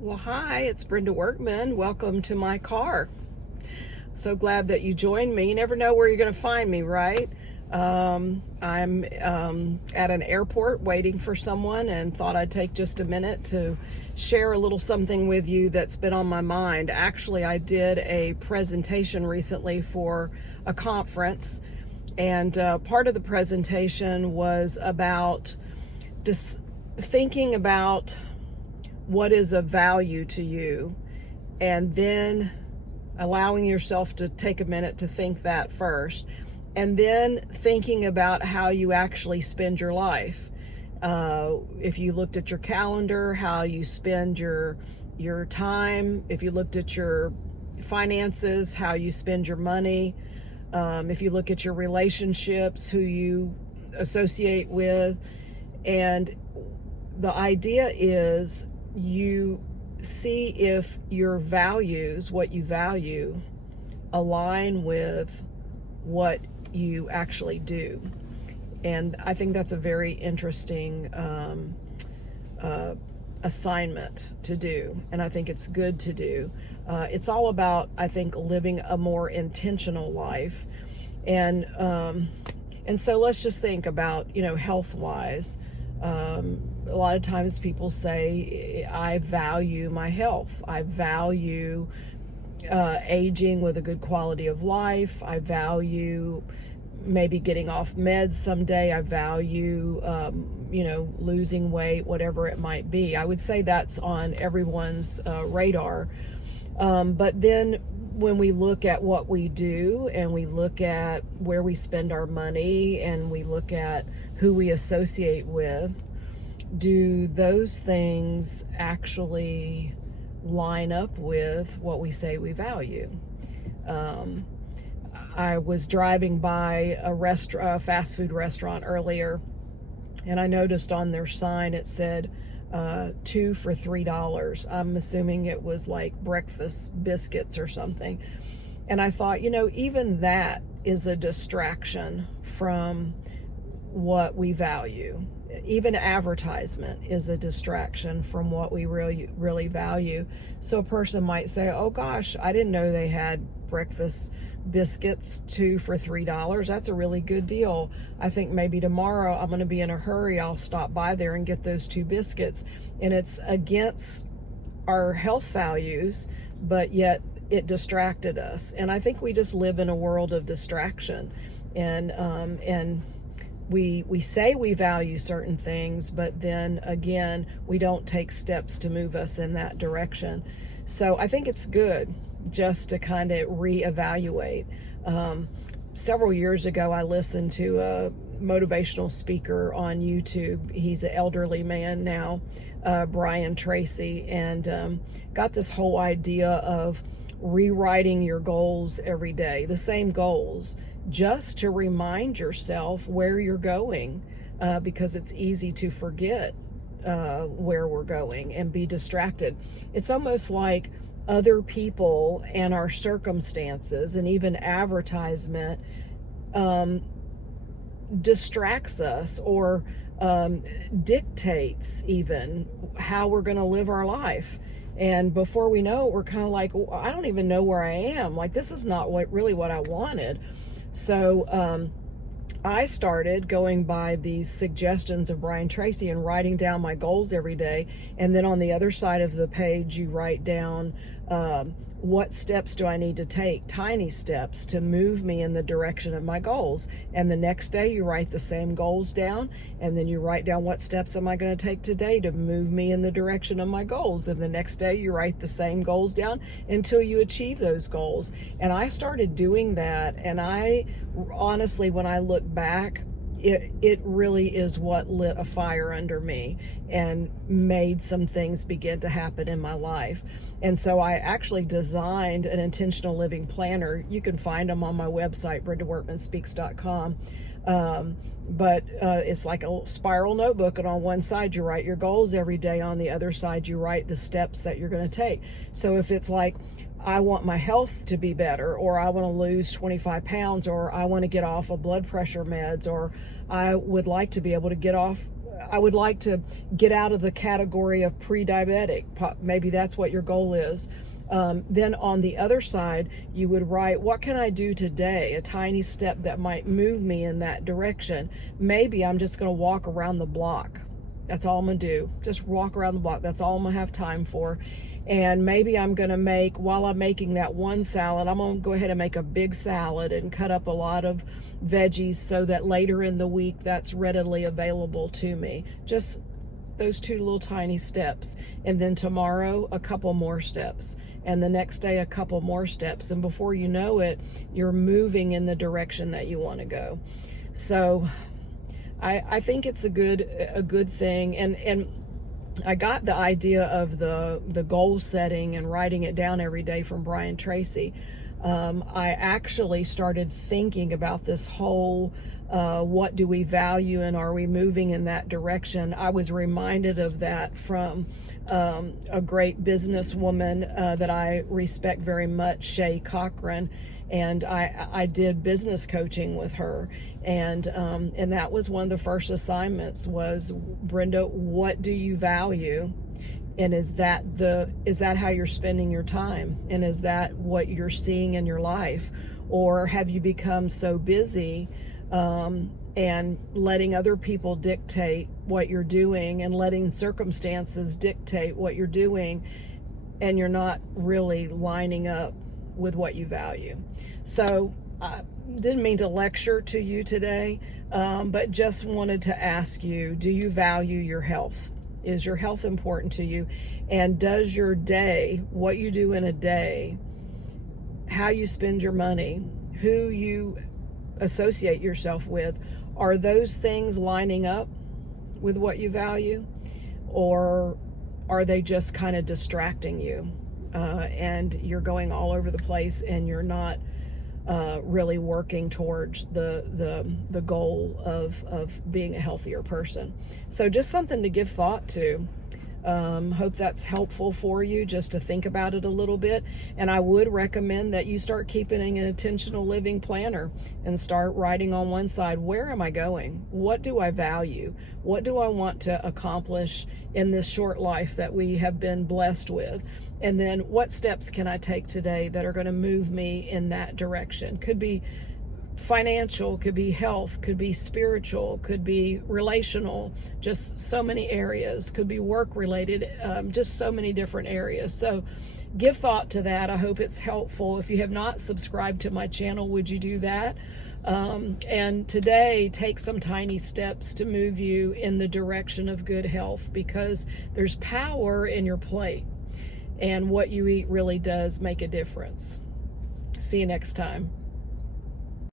Well, hi, it's Brenda Workman. Welcome to my car. So glad that you joined me. You never know where you're going to find me, right? I'm at an airport waiting for someone and thought I'd take just a minute to share a little something with you that's been on my mind. Actually, I did a presentation recently for a conference, and part of the presentation was about just thinking about what is of value to you, and then allowing yourself to take a minute to think that first, and then thinking about how you actually spend your life. If you looked at your calendar, how you spend your time. If you looked at your finances, how you spend your money. If you look at your relationships, who you associate with. And the idea is you see if your values, what you value, align with what you actually do. And I think that's a very interesting assignment to do, and I think it's good to do. It's all about, I think, living a more intentional life, and so let's just think about, health-wise. A lot of times people say, I value my health. I value aging with a good quality of life. I value maybe getting off meds someday. I value, losing weight, whatever it might be. I would say that's on everyone's radar. But then when we look at what we do, and we look at where we spend our money, and we look at who we associate with, do those things actually line up with what we say we value? I was driving by a fast food restaurant earlier, and I noticed on their sign it said 2 for $3. I'm assuming it was like breakfast biscuits or something. And I thought, even that is a distraction from what we value. Even advertisement is a distraction from what we really value. So a person might say, oh gosh, I didn't know they had breakfast biscuits 2 for $3. That's a really good deal. I think maybe tomorrow I'm going to be in a hurry. I'll stop by there and get those 2 biscuits. And it's against our health values, but yet it distracted us. And I think we just live in a world of distraction. And we say we value certain things, but then again, we don't take steps to move us in that direction. So I think it's good just to kind of reevaluate. Several years ago, I listened to a motivational speaker on YouTube. He's an elderly man now, Brian Tracy, and got this whole idea of rewriting your goals every day, the same goals, just to remind yourself where you're going, because it's easy to forget where we're going and be distracted. It's almost like other people and our circumstances and even advertisement distracts us, or dictates even how we're going to live our life. And before we know it, we're kind of like, I don't even know where I am. Like, this is not really what I wanted. So I started going by these suggestions of Brian Tracy and writing down my goals every day. And then on the other side of the page, you write down what steps do I need to take, tiny steps to move me in the direction of my goals. And the next day you write the same goals down, and then you write down what steps am I going to take today to move me in the direction of my goals. And the next day you write the same goals down until you achieve those goals. And I started doing that, and I honestly, when I look back, it really is what lit a fire under me and made some things begin to happen in my life. And so I actually designed an intentional living planner. You can find them on my website, brendaworkmanspeaks.com. But it's like a spiral notebook, and on one side you write your goals every day, on the other side you write the steps that you're going to take. So if it's like, I want my health to be better, or I want to lose 25 pounds, or I want to get off of blood pressure meds, or I would like to be able to get off I would like to get out of the category of pre-diabetic. Maybe that's what your goal is. Then on the other side, you would write, what can I do today? A tiny step that might move me in that direction. Maybe I'm just going to walk around the block. That's all I'm going to do. Just walk around the block. That's all I'm going to have time for. And maybe I'm going to make, while I'm making that one salad, I'm going to go ahead and make a big salad and cut up a lot of veggies so that later in the week that's readily available to me. Just those two little tiny steps. And then tomorrow, a couple more steps. And the next day, a couple more steps. And before you know it, you're moving in the direction that you want to go. So I think it's a good thing. And I got the idea of the goal setting and writing it down every day from Brian Tracy. I actually started thinking about this whole what do we value and are we moving in that direction? I was reminded of that from a great businesswoman that I respect very much, Shay Cochran, and I did business coaching with her, and that was one of the first assignments was, Brenda, what do you value? And is that how you're spending your time? And is that what you're seeing in your life? Or have you become so busy and letting other people dictate what you're doing and letting circumstances dictate what you're doing, and you're not really lining up with what you value? So I didn't mean to lecture to you today, but just wanted to ask you, do you value your health? Is your health important to you? And does your day, what you do in a day, how you spend your money, who you associate yourself with, are those things lining up with what you value? Or are they just kind of distracting you? And you're going all over the place and you're not really working towards the goal of being a healthier person. So just something to give thought to. Hope that's helpful for you, just to think about it a little bit. And I would recommend that you start keeping an intentional living planner and start writing on one side, where am I going? What do I value? What do I want to accomplish in this short life that we have been blessed with? And then what steps can I take today that are going to move me in that direction? Could be financial, could be health, could be spiritual, could be relational, just so many areas, could be work related, just so many different areas. So give thought to that. I hope it's helpful. If you have not subscribed to my channel, would you do that? And today, take some tiny steps to move you in the direction of good health, because there's power in your plate, and what you eat really does make a difference. See you next time.